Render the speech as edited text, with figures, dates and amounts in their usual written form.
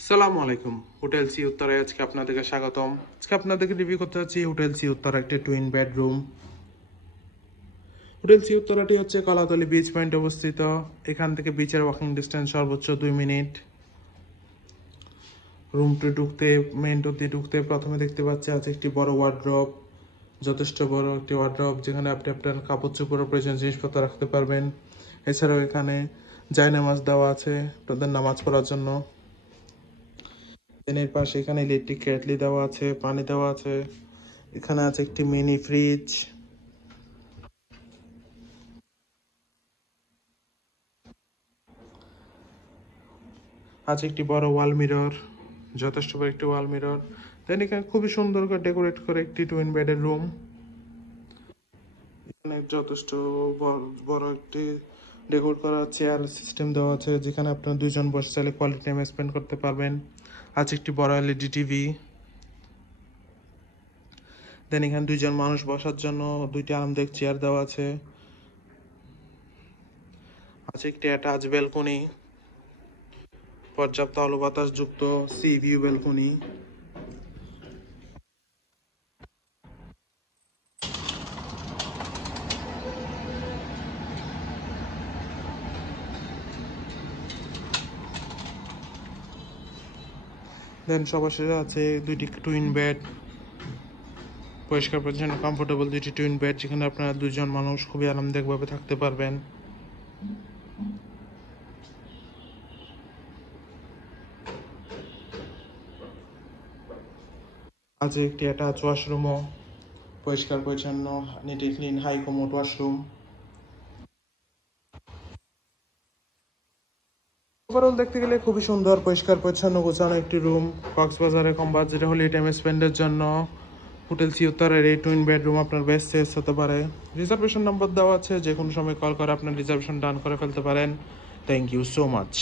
আসসালামু আলাইকুম। Hotel sea উত্তরায় আজকে আপনাদেরকে স্বাগতম। আজকে আপনাদেরকে রিভিউ করতে যাচ্ছি হোটেল সি উত্তরা একটি টুইন বেডরুম। হোটেল সি উত্তরাটি হচ্ছে কলাতলী বিচ পয়েন্টে অবস্থিত। এখান থেকে বিচের ওয়াকিং ডিস্টেন্স সর্বোচ্চ 2 মিনিট। রুমটি ঢুকতে মেইন ডোর দিয়ে ঢুকতে প্রথমে দেখতে পাচ্ছি আছে একটি বড় ওয়ার্ড্রপ, যথেষ্ট বড় একটি ওয়ার্ড্রপ যেখানে আপনি আপনার কাপড় চোপড় প্রয়োজনীয় জিনিসপত্র রাখতে পারবেন। এছাড়াও এখানে জায়নামাজ দেওয়া আছে আপনাদের নামাজ পড়ার জন্য। এর পাশে এখানে ইলেকট্রিক কেটলি দেওয়া আছে, পানি দেওয়া আছে। এখানে আছে একটি মিনি ফ্রিজ। আছে একটি বড় ওয়াল মিরর, যথেষ্ট বড় একটি ওয়াল মিরর। দেন এখানে খুবই সুন্দর করে ডেকোরেট করে একটি টুইন বেডের রুম। এখানে যথেষ্ট বড় একটি ডেকোরেট করা চেয়ার সিস্টেম দেওয়া আছে যেখানে আপনার দুইজন বসে চাইলে কোয়ালিটি টাইম স্পেন্ড করতে পারবেন। আছে একটি বড় এলইডি টিভি। দেন এখানে দুইজন মানুষ বসার জন্য দুইটি আরামদায়ক চেয়ার দেওয়া আছে। আছে একটি অ্যাটাচ ব্যালকনি, পর্যাপ্ত আলো বাতাস যুক্ত সি ভিউ ব্যালকনি। দেন সবার শেষে আছে দুইটি টুইন বেড, পরিষ্কার পরিচ্ছন্ন কমফোর্টেবল দুইটি টুইন বেড যেখানে আপনারা দুজন মানুষ খুবই আরামদায়কভাবে থাকতে পারবেন। আছে একটি অ্যাটাচ ওয়াশরুমও, পরিষ্কার পরিচ্ছন্ন neat and clean high commode washroom. Overall দেখতে গেলে খুবই সুন্দর পরিষ্কার পরিচ্ছন্ন গোছানো একটি রুম। কক্সবাজারে কম বাজেটে হলে টাইম স্পেন্ডের জন্য হোটেল সি উত্তরের এই টুইন বেডরুম আপনার বেস্ট চয়েস হতে পারে। রিজার্ভেশন নম্বর দেওয়া আছে, যে কোনো সময় কল করে আপনার রিজার্ভেশন ডান করে ফেলতে পারেন। Thank you so much.